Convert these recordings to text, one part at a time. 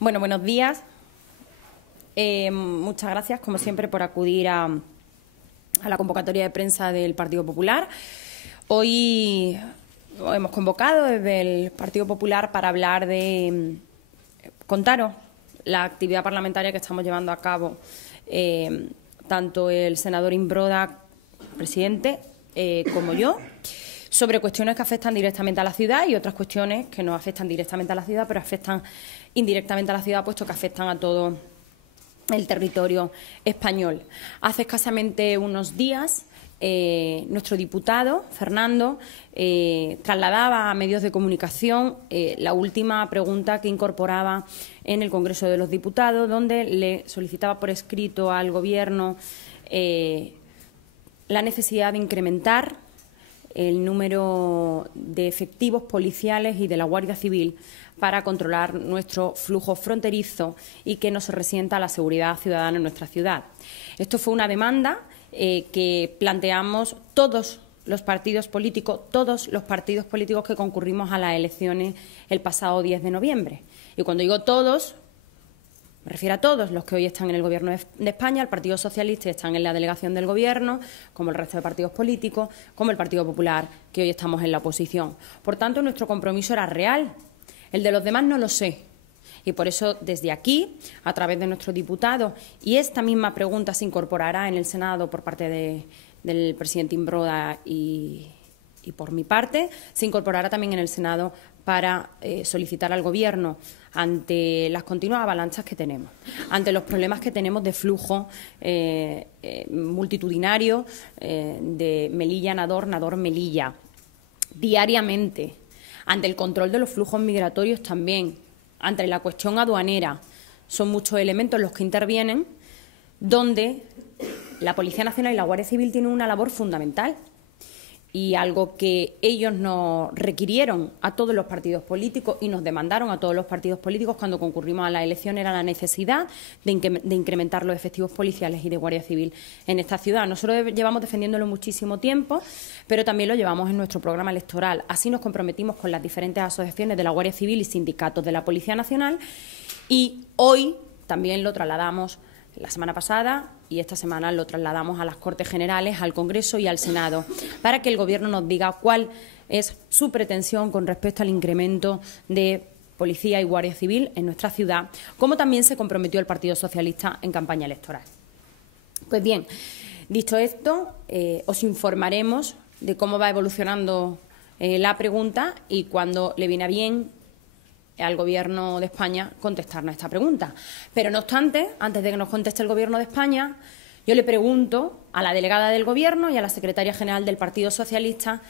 Bueno, buenos días. Muchas gracias, como siempre, por acudir a la convocatoria de prensa del Partido Popular. Hoy hemos convocado desde el Partido Popular para hablar de contaros la actividad parlamentaria que estamos llevando a cabo, tanto el senador Imbroda, presidente, como yo, sobre cuestiones que afectan directamente a la ciudad y otras cuestiones que no afectan directamente a la ciudad, pero afectan indirectamente a la ciudad, puesto que afectan a todo el territorio español. Hace escasamente unos días, nuestro diputado, Fernando, trasladaba a medios de comunicación la última pregunta que incorporaba en el Congreso de los Diputados, donde le solicitaba por escrito al Gobierno la necesidad de incrementar el número de efectivos policiales y de la Guardia Civil para controlar nuestro flujo fronterizo y que no se resienta la seguridad ciudadana en nuestra ciudad. Esto fue una demanda que planteamos todos los partidos políticos que concurrimos a las elecciones el pasado 10 de noviembre. Y cuando digo todos, me refiero a todos los que hoy están en el Gobierno de España, el Partido Socialista, están en la delegación del Gobierno, como el resto de partidos políticos, como el Partido Popular, que hoy estamos en la oposición. Por tanto, nuestro compromiso era real. El de los demás no lo sé. Y por eso, desde aquí, a través de nuestros diputados, y esta misma pregunta se incorporará en el Senado por parte del presidente Imbroda y por mi parte, se incorporará también en el Senado para solicitar al Gobierno, ante las continuas avalanchas que tenemos, ante los problemas que tenemos de flujo multitudinario de Melilla-Nador, Nador-Melilla, diariamente, ante el control de los flujos migratorios también, ante la cuestión aduanera. Son muchos elementos los que intervienen, donde la Policía Nacional y la Guardia Civil tienen una labor fundamental. Y algo que ellos nos requirieron a todos los partidos políticos y nos demandaron a todos los partidos políticos cuando concurrimos a la elección era la necesidad de incrementar los efectivos policiales y de Guardia Civil en esta ciudad. Nosotros llevamos defendiéndolo muchísimo tiempo, pero también lo llevamos en nuestro programa electoral. Así nos comprometimos con las diferentes asociaciones de la Guardia Civil y sindicatos de la Policía Nacional, y hoy también lo trasladamos, la semana pasada y esta semana lo trasladamos a las Cortes Generales, al Congreso y al Senado, para que el Gobierno nos diga cuál es su pretensión con respecto al incremento de Policía y Guardia Civil en nuestra ciudad, como también se comprometió el Partido Socialista en campaña electoral. Pues bien, dicho esto, os informaremos de cómo va evolucionando la pregunta y cuando le viene bien al Gobierno de España contestarnos esta pregunta. Pero, no obstante, antes de que nos conteste el Gobierno de España, yo le pregunto a la delegada del Gobierno y a la secretaria general del Partido Socialista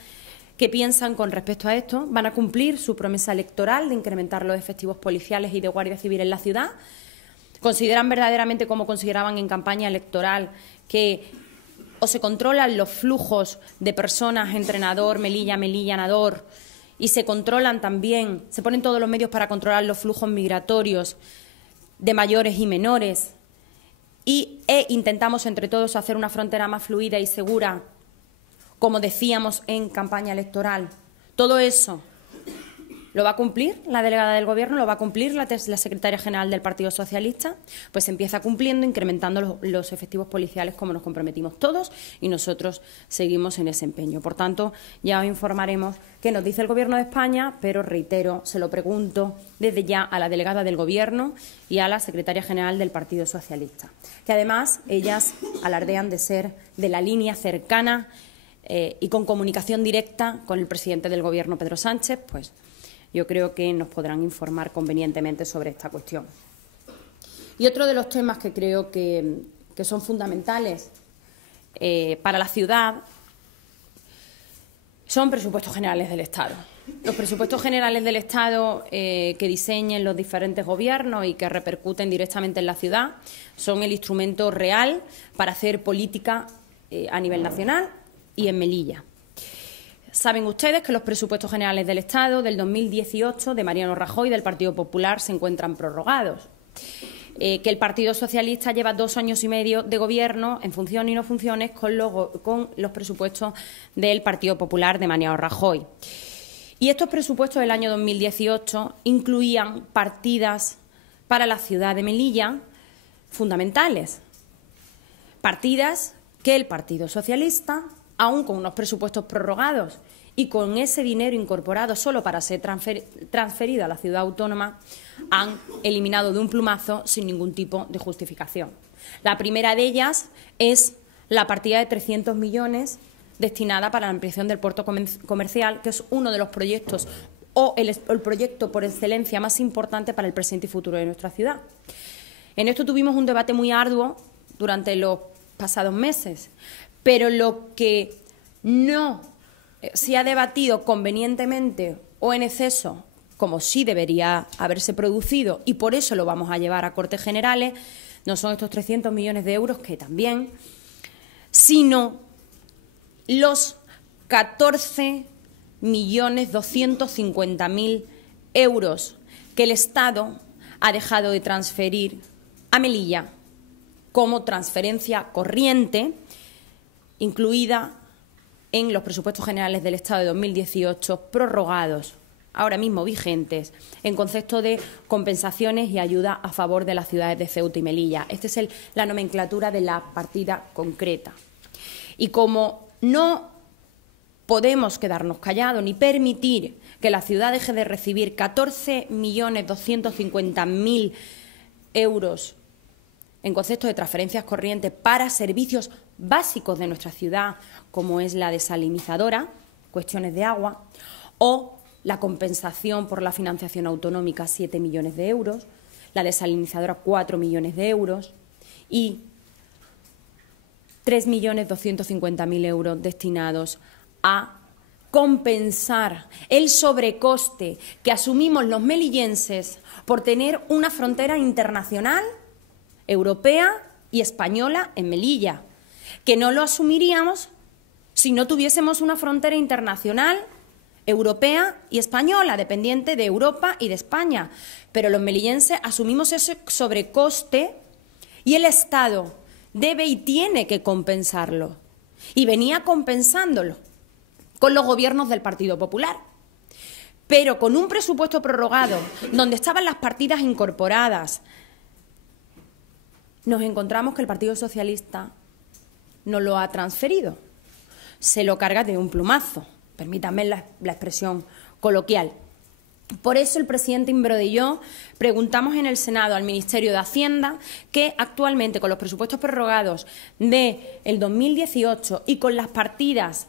qué piensan con respecto a esto. ¿Van a cumplir su promesa electoral de incrementar los efectivos policiales y de Guardia Civil en la ciudad? ¿Consideran verdaderamente, como consideraban en campaña electoral, que o se controlan los flujos de personas entre Nador, Melilla, Nador, y se controlan también, se ponen todos los medios para controlar los flujos migratorios de mayores y menores e intentamos entre todos hacer una frontera más fluida y segura, como decíamos en campaña electoral? Todo eso ¿lo va a cumplir la delegada del Gobierno? ¿Lo va a cumplir la secretaria general del Partido Socialista? Pues se empieza cumpliendo, incrementando los efectivos policiales como nos comprometimos todos, y nosotros seguimos en ese empeño. Por tanto, ya os informaremos qué nos dice el Gobierno de España, pero reitero, se lo pregunto desde ya a la delegada del Gobierno y a la secretaria general del Partido Socialista, que además ellas alardean de ser de la línea cercana y con comunicación directa con el presidente del Gobierno, Pedro Sánchez. Pues yo creo que nos podrán informar convenientemente sobre esta cuestión. Y otro de los temas que creo que son fundamentales para la ciudad son presupuestos generales del Estado. Los presupuestos generales del Estado que diseñen los diferentes gobiernos y que repercuten directamente en la ciudad son el instrumento real para hacer política a nivel nacional y en Melilla. Saben ustedes que los presupuestos generales del Estado del 2018 de Mariano Rajoy del Partido Popular se encuentran prorrogados, que el Partido Socialista lleva 2 años y medio de gobierno en función y no funciones con los presupuestos del Partido Popular de Mariano Rajoy. Y estos presupuestos del año 2018 incluían partidas para la ciudad de Melilla fundamentales. Partidas que el Partido Socialista, aún con unos presupuestos prorrogados y con ese dinero incorporado solo para ser transferido a la ciudad autónoma, han eliminado de un plumazo sin ningún tipo de justificación. La primera de ellas es la partida de 300 millones destinada para la ampliación del puerto comercial, que es uno de los proyectos o el proyecto por excelencia más importante para el presente y futuro de nuestra ciudad. En esto tuvimos un debate muy arduo durante los pasados meses, pero lo que no se ha debatido convenientemente o en exceso, como sí debería haberse producido, y por eso lo vamos a llevar a Cortes Generales, no son estos 300 millones de euros, que también, sino los 14.250.000 euros que el Estado ha dejado de transferir a Melilla como transferencia corriente, incluida en los presupuestos generales del Estado de 2018, prorrogados, ahora mismo vigentes, en concepto de compensaciones y ayuda a favor de las ciudades de Ceuta y Melilla. Esta es la nomenclatura de la partida concreta. Y como no podemos quedarnos callados ni permitir que la ciudad deje de recibir 14.250.000 euros en concepto de transferencias corrientes para servicios básicos de nuestra ciudad, como es la desalinizadora, cuestiones de agua, o la compensación por la financiación autonómica, 7 millones de euros, la desalinizadora, 4 millones de euros, y 3.250.000 euros destinados a compensar el sobrecoste que asumimos los melillenses por tener una frontera internacional, europea y española en Melilla, que no lo asumiríamos si no tuviésemos una frontera internacional, europea y española, dependiente de Europa y de España. Pero los melillenses asumimos ese sobrecoste y el Estado debe y tiene que compensarlo. Y venía compensándolo con los gobiernos del Partido Popular. Pero con un presupuesto prorrogado, donde estaban las partidas incorporadas, nos encontramos que el Partido Socialista no lo ha transferido. Se lo carga de un plumazo, permítanme la expresión coloquial. Por eso el presidente Imbroda y yo preguntamos en el Senado al Ministerio de Hacienda que actualmente con los presupuestos prorrogados del 2018 y con las partidas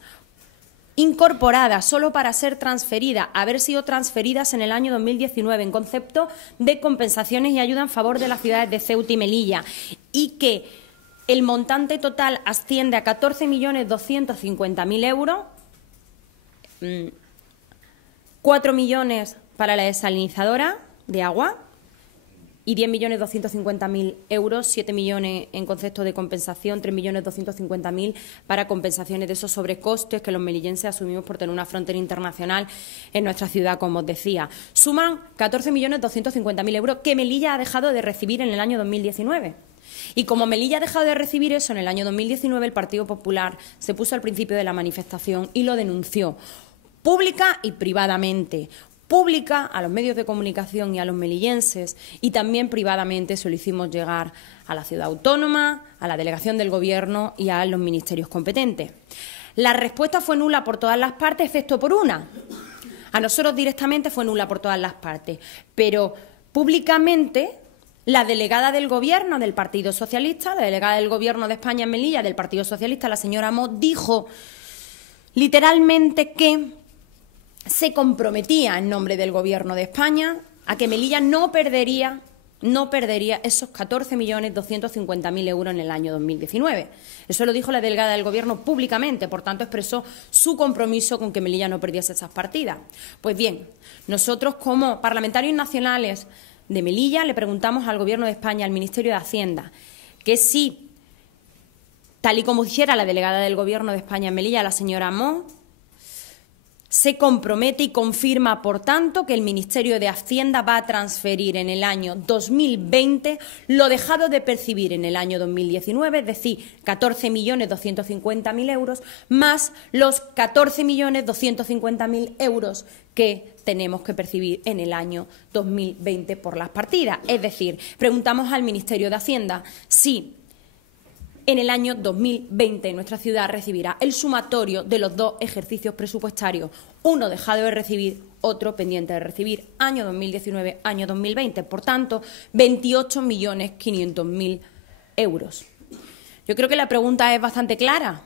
incorporadas solo para ser transferidas, haber sido transferidas en el año 2019 en concepto de compensaciones y ayuda en favor de las ciudades de Ceuta y Melilla, y que el montante total asciende a 14.250.000 euros, 4 millones para la desalinizadora de agua y 10.250.000 euros, 7 millones en concepto de compensación, 3.250.000 para compensaciones de esos sobrecostes que los melillenses asumimos por tener una frontera internacional en nuestra ciudad, como os decía. Suman 14.250.000 euros que Melilla ha dejado de recibir en el año 2019. Y como Melilla ha dejado de recibir eso en el año 2019, el Partido Popular se puso al principio de la manifestación y lo denunció pública y privadamente. Pública a los medios de comunicación y a los melillenses, y también privadamente se lo hicimos llegar a la ciudad autónoma, a la delegación del Gobierno y a los ministerios competentes. La respuesta fue nula por todas las partes, excepto por una. A nosotros directamente fue nula por todas las partes, pero públicamente la delegada del Gobierno del Partido Socialista, la delegada del Gobierno de España en Melilla del Partido Socialista, la señora Mos, dijo literalmente que se comprometía en nombre del Gobierno de España a que Melilla no perdería esos 14.250.000 euros en el año 2019. Eso lo dijo la delegada del Gobierno públicamente, por tanto expresó su compromiso con que Melilla no perdiese esas partidas. Pues bien, nosotros como parlamentarios nacionales de Melilla le preguntamos al Gobierno de España, al Ministerio de Hacienda, que si, tal y como dijera la delegada del Gobierno de España en Melilla, la señora Mos, se compromete y confirma, por tanto, que el Ministerio de Hacienda va a transferir en el año 2020 lo dejado de percibir en el año 2019, es decir, 14.250.000 euros, más los 14.250.000 euros que tenemos que percibir en el año 2020 por las partidas. Es decir, preguntamos al Ministerio de Hacienda si en el año 2020 nuestra ciudad recibirá el sumatorio de los dos ejercicios presupuestarios, uno dejado de recibir, otro pendiente de recibir, año 2019, año 2020. Por tanto, 28.500.000 euros. Yo creo que la pregunta es bastante clara.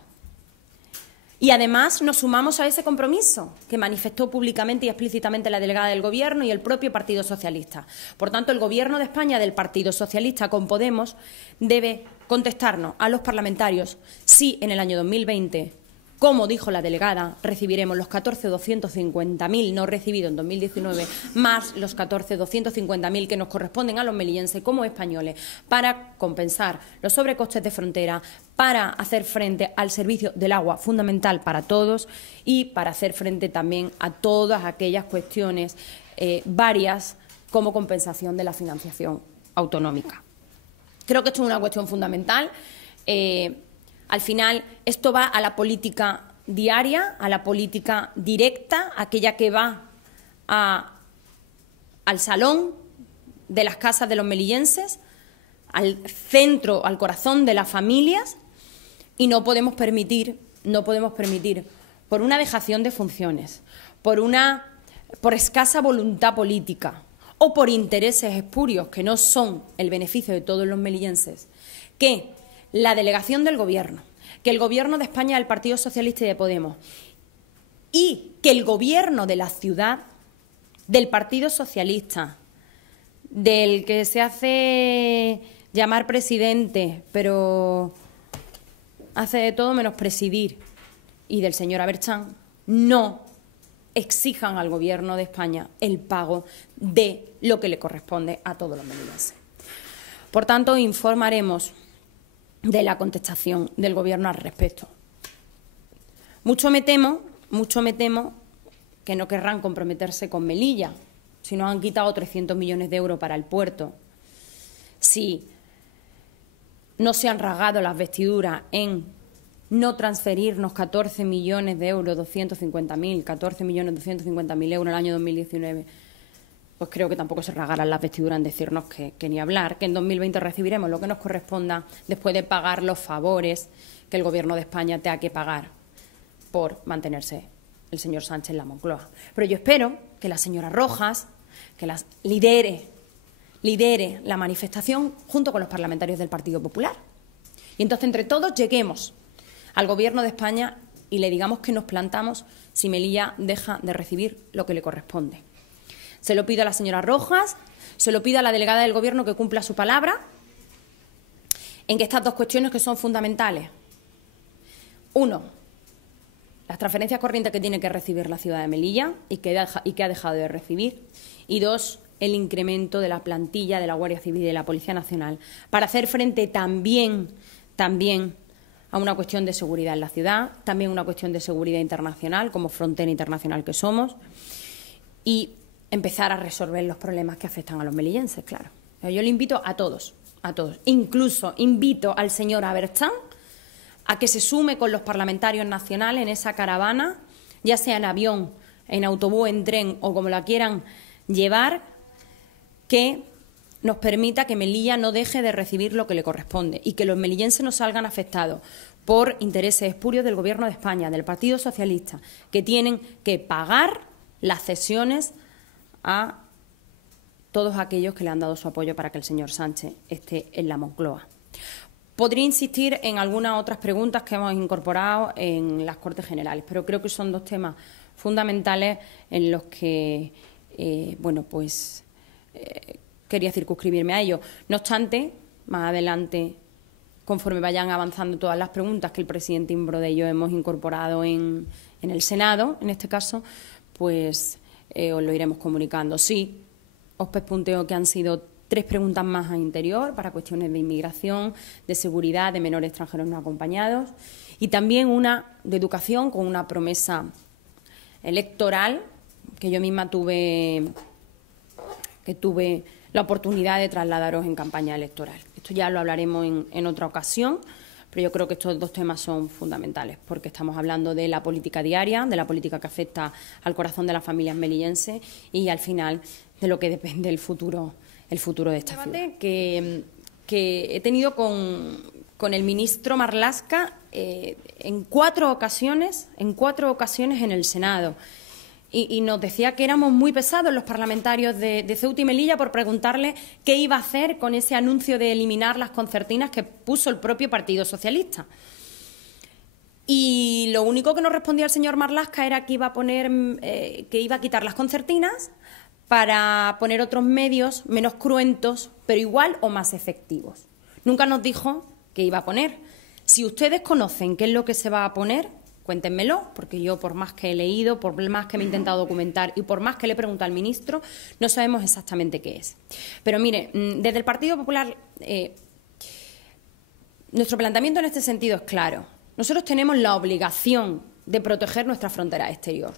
Y además nos sumamos a ese compromiso que manifestó públicamente y explícitamente la delegada del Gobierno y el propio Partido Socialista. Por tanto, el Gobierno de España del Partido Socialista con Podemos debe contestarnos a los parlamentarios si en el año 2020, como dijo la delegada, recibiremos los 14.250.000 no recibidos en 2019, más los 14.250.000 que nos corresponden a los melillenses como españoles, para compensar los sobrecostes de frontera, para hacer frente al servicio del agua fundamental para todos y para hacer frente también a todas aquellas cuestiones varias como compensación de la financiación autonómica. Creo que esto es una cuestión fundamental. Al final, esto va a la política diaria, a la política directa, aquella que va al salón de las casas de los melillenses, al centro, al corazón de las familias, y no podemos permitir, por una dejación de funciones, por escasa voluntad política o por intereses espurios que no son el beneficio de todos los melillenses, que la delegación del Gobierno, que el Gobierno de España del Partido Socialista y de Podemos y que el Gobierno de la ciudad del Partido Socialista, del que se hace llamar presidente, pero hace de todo menos presidir, y del señor Aberchán, no exijan al Gobierno de España el pago de lo que le corresponde a todos los melillenses. Por tanto, informaremos de la contestación del Gobierno al respecto. Mucho me temo que no querrán comprometerse con Melilla, si nos han quitado 300 millones de euros para el puerto, si no se han rasgado las vestiduras en no transferirnos 14 millones de euros, 14.250.000 euros en el año 2019, pues creo que tampoco se rasgarán las vestiduras en decirnos que ni hablar, que en 2020 recibiremos lo que nos corresponda después de pagar los favores que el Gobierno de España tenga que pagar por mantenerse el señor Sánchez en la Moncloa. Pero yo espero que la señora Rojas, que las lidere la manifestación junto con los parlamentarios del Partido Popular. Y entonces, entre todos, lleguemos al Gobierno de España y le digamos que nos plantamos si Melilla deja de recibir lo que le corresponde. Se lo pido a la señora Rojas, se lo pido a la delegada del Gobierno que cumpla su palabra en que estas dos cuestiones que son fundamentales. Uno, las transferencias corrientes que tiene que recibir la ciudad de Melilla y que ha dejado de recibir. Y dos, el incremento de la plantilla de la Guardia Civil y de la Policía Nacional para hacer frente también a una cuestión de seguridad en la ciudad, también una cuestión de seguridad internacional, como frontera internacional que somos, y empezar a resolver los problemas que afectan a los melillenses, claro. Yo le invito a todos. Incluso invito al señor Aberchán a que se sume con los parlamentarios nacionales en esa caravana, ya sea en avión, en autobús, en tren o como la quieran llevar, que nos permita que Melilla no deje de recibir lo que le corresponde y que los melillenses no salgan afectados por intereses espurios del Gobierno de España, del Partido Socialista, que tienen que pagar las cesiones a todos aquellos que le han dado su apoyo para que el señor Sánchez esté en la Moncloa. Podría insistir en algunas otras preguntas que hemos incorporado en las Cortes Generales, pero creo que son dos temas fundamentales en los que, quería circunscribirme a ello. No obstante, más adelante, conforme vayan avanzando todas las preguntas que el presidente Imbroda y yo hemos incorporado en el Senado, en este caso, pues os lo iremos comunicando. Sí, os pespunteo que han sido 3 preguntas más a interior para cuestiones de inmigración, de seguridad, de menores extranjeros no acompañados y también una de educación con una promesa electoral que yo misma tuve la oportunidad de trasladaros en campaña electoral. Esto ya lo hablaremos en otra ocasión, pero yo creo que estos dos temas son fundamentales, porque estamos hablando de la política diaria, de la política que afecta al corazón de las familias melillenses y, al final, de lo que depende el futuro de esta ciudad. Que he tenido con el ministro Marlaska en cuatro ocasiones en el Senado. Y nos decía que éramos muy pesados los parlamentarios de Ceuta y Melilla por preguntarle qué iba a hacer con ese anuncio de eliminar las concertinas que puso el propio Partido Socialista. Y lo único que nos respondía el señor Marlaska era que iba a quitar las concertinas para poner otros medios menos cruentos, pero igual o más efectivos. Nunca nos dijo qué iba a poner. Si ustedes conocen qué es lo que se va a poner, cuéntenmelo, porque yo, por más que he leído, por más que me he intentado documentar y por más que le he preguntado al ministro, no sabemos exactamente qué es. Pero mire, desde el Partido Popular, nuestro planteamiento en este sentido es claro. Nosotros tenemos la obligación de proteger nuestra frontera exterior.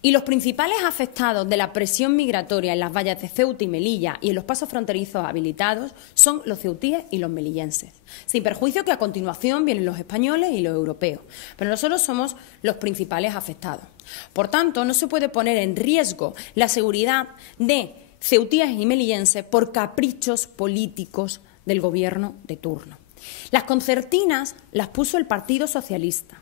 Y los principales afectados de la presión migratoria en las vallas de Ceuta y Melilla y en los pasos fronterizos habilitados son los ceutíes y los melillenses. Sin perjuicio que a continuación vienen los españoles y los europeos. Pero nosotros somos los principales afectados. Por tanto, no se puede poner en riesgo la seguridad de ceutíes y melillenses por caprichos políticos del Gobierno de turno. Las concertinas las puso el Partido Socialista.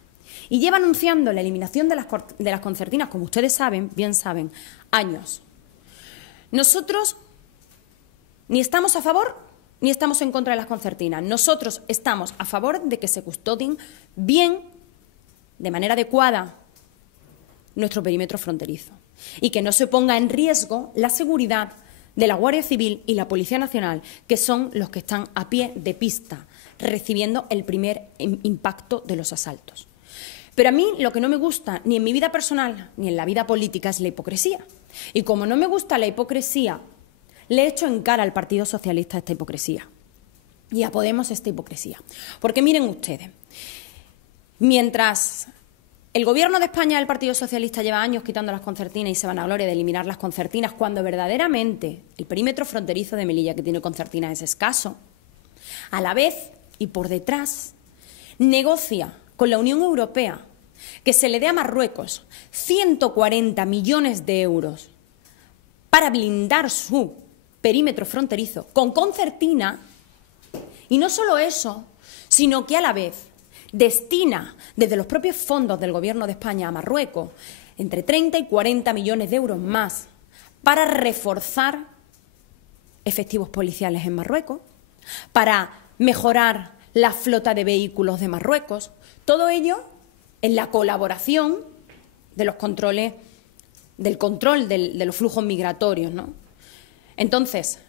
Y lleva anunciando la eliminación de las concertinas, como ustedes bien saben, años. Nosotros ni estamos a favor ni estamos en contra de las concertinas. Nosotros estamos a favor de que se custodien bien, de manera adecuada, nuestro perímetro fronterizo y que no se ponga en riesgo la seguridad de la Guardia Civil y la Policía Nacional, que son los que están a pie de pista, recibiendo el primer impacto de los asaltos. Pero a mí lo que no me gusta, ni en mi vida personal ni en la vida política, es la hipocresía. Y como no me gusta la hipocresía, le he hecho en cara al Partido Socialista esta hipocresía. Y a Podemos esta hipocresía. Porque miren ustedes, mientras el Gobierno de España y el Partido Socialista lleva años quitando las concertinas y se van a gloria de eliminar las concertinas, cuando verdaderamente el perímetro fronterizo de Melilla, que tiene concertinas, es escaso, a la vez y por detrás negocia con la Unión Europea que se le dé a Marruecos 140 millones de euros para blindar su perímetro fronterizo con concertina, y no solo eso, sino que a la vez destina desde los propios fondos del Gobierno de España a Marruecos entre 30 y 40 millones de euros más para reforzar efectivos policiales en Marruecos, para mejorar la flota de vehículos de Marruecos. Todo ello en la colaboración de los controles, del control de los flujos migratorios, ¿no? Entonces,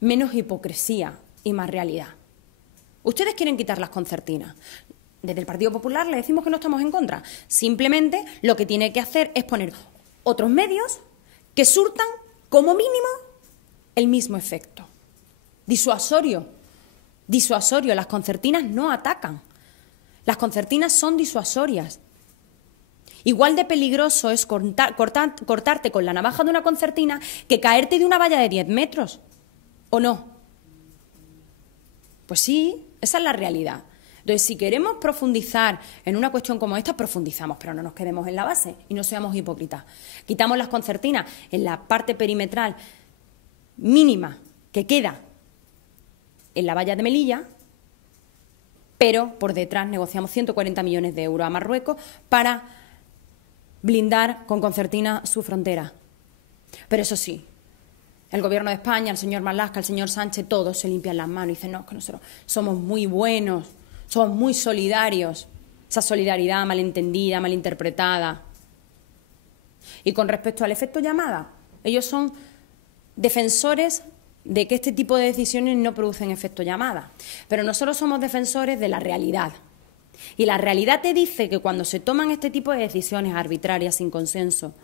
menos hipocresía y más realidad. Ustedes quieren quitar las concertinas. Desde el Partido Popular le decimos que no estamos en contra. Simplemente lo que tiene que hacer es poner otros medios que surtan, como mínimo, el mismo efecto. Disuasorio. Disuasorio. Las concertinas no atacan. Las concertinas son disuasorias. Igual de peligroso es cortarte con la navaja de una concertina que caerte de una valla de 10 metros. ¿O no? Pues sí, esa es la realidad. Entonces, si queremos profundizar en una cuestión como esta, profundizamos, pero no nos quedemos en la base y no seamos hipócritas. Quitamos las concertinas en la parte perimetral mínima que queda en la valla de Melilla, pero por detrás negociamos 140 millones de euros a Marruecos para blindar con concertina su frontera. Pero eso sí, el Gobierno de España, el señor Marlaska, el señor Sánchez, todos se limpian las manos y dicen, no, que nosotros somos muy buenos, somos muy solidarios. Esa solidaridad malentendida, malinterpretada. Y con respecto al efecto llamada, ellos son defensores de que este tipo de decisiones no producen efecto llamada. Pero nosotros somos defensores de la realidad. Y la realidad te dice que cuando se toman este tipo de decisiones arbitrarias, sin consenso,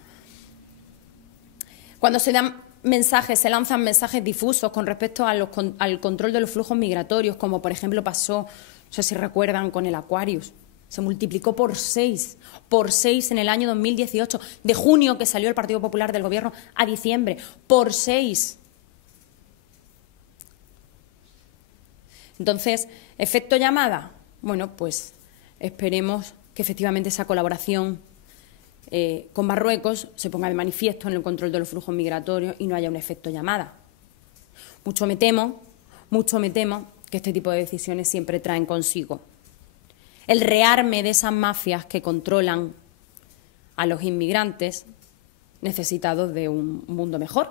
cuando se dan mensajes, se lanzan mensajes difusos con respecto al control de los flujos migratorios, como por ejemplo pasó, no sé si recuerdan, con el Aquarius, Se multiplicó por 6 en el año 2018, de junio que salió el Partido Popular del Gobierno a diciembre, por 6. Entonces, ¿efecto llamada? Bueno, pues esperemos que efectivamente esa colaboración con Marruecos se ponga de manifiesto en el control de los flujos migratorios y no haya un efecto llamada. Mucho me temo que este tipo de decisiones siempre traen consigo el rearme de esas mafias que controlan a los inmigrantes necesitados de un mundo mejor.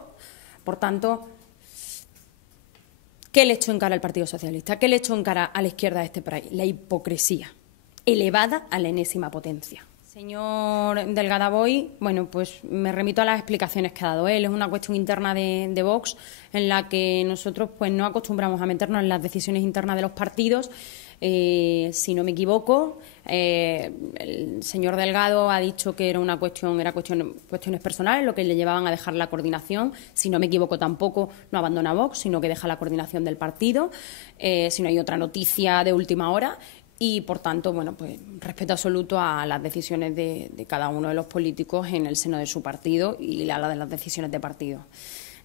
Por tanto, ¿qué le echó en cara al Partido Socialista? ¿Qué le echó en cara a la izquierda de este país? La hipocresía, elevada a la enésima potencia. Señor Delgado Boy, bueno, pues me remito a las explicaciones que ha dado él. Es una cuestión interna de Vox en la que nosotros pues no acostumbramos a meternos en las decisiones internas de los partidos. Si no me equivoco, el señor Delgado ha dicho que era cuestiones personales lo que le llevaban a dejar la coordinación. Si no me equivoco, tampoco no abandona Vox, sino que deja la coordinación del partido. Si no hay otra noticia de última hora. Y, por tanto, bueno, pues respeto absoluto a las decisiones de cada uno de los políticos en el seno de su partido y a la de las decisiones de partido.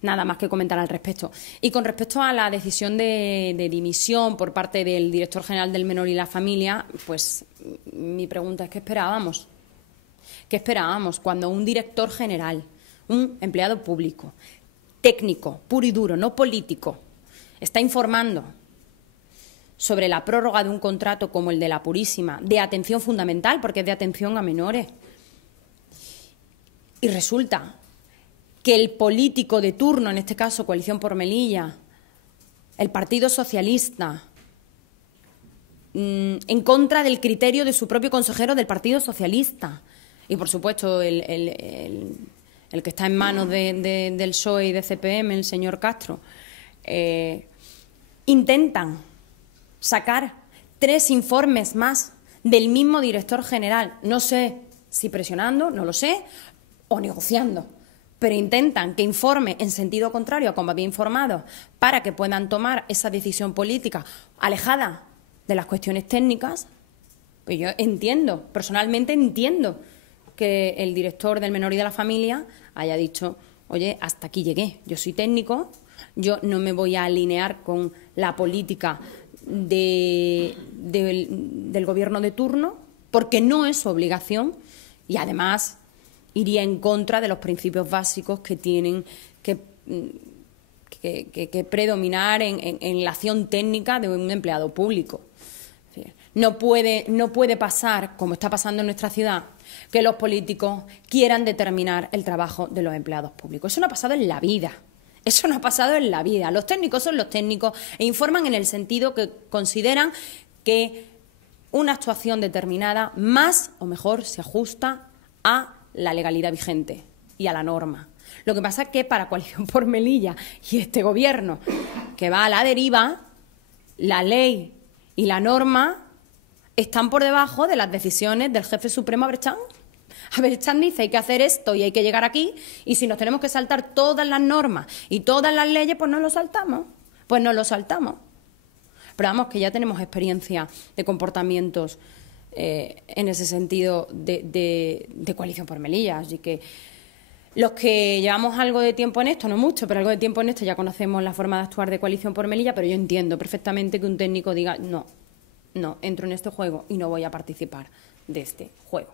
Nada más que comentar al respecto. Y con respecto a la decisión de dimisión por parte del director general del Menor y la Familia, pues mi pregunta es ¿qué esperábamos? ¿Qué esperábamos cuando un director general, un empleado público, técnico, puro y duro, no político, está informando sobre la prórroga de un contrato como el de la Purísima, de atención fundamental, porque es de atención a menores, y resulta que el político de turno, en este caso Coalición por Melilla, el Partido Socialista, en contra del criterio de su propio consejero del Partido Socialista, y por supuesto el que está en manos del PSOE y de CPM, el señor Castro, intentan sacar 3 informes más del mismo director general, no sé si presionando, no lo sé, o negociando, pero intentan que informe en sentido contrario a como había informado para que puedan tomar esa decisión política alejada de las cuestiones técnicas. Pues yo entiendo, personalmente entiendo que el director del Menor y de la Familia haya dicho, oye, hasta aquí llegué, yo soy técnico, yo no me voy a alinear con la política del gobierno de turno, porque no es su obligación y además iría en contra de los principios básicos que tienen que predominar en la acción técnica de un empleado público. No puede pasar, como está pasando en nuestra ciudad, que los políticos quieran determinar el trabajo de los empleados públicos. Eso no ha pasado en la vida. Eso no ha pasado en la vida. Los técnicos son los técnicos e informan en el sentido que consideran que una actuación determinada más o mejor se ajusta a la legalidad vigente y a la norma. Lo que pasa es que para Coalición por Melilla y este gobierno que va a la deriva, la ley y la norma están por debajo de las decisiones del jefe supremo Abertzán. Abertzán dice hay que hacer esto y hay que llegar aquí, y si nos tenemos que saltar todas las normas y todas las leyes, pues no lo saltamos. Pero vamos, que ya tenemos experiencia de comportamientos en ese sentido de Coalición por Melilla. Así que los que llevamos algo de tiempo en esto, no mucho, pero algo de tiempo en esto, ya conocemos la forma de actuar de Coalición por Melilla, pero yo entiendo perfectamente que un técnico diga no, entro en este juego y no voy a participar de este juego.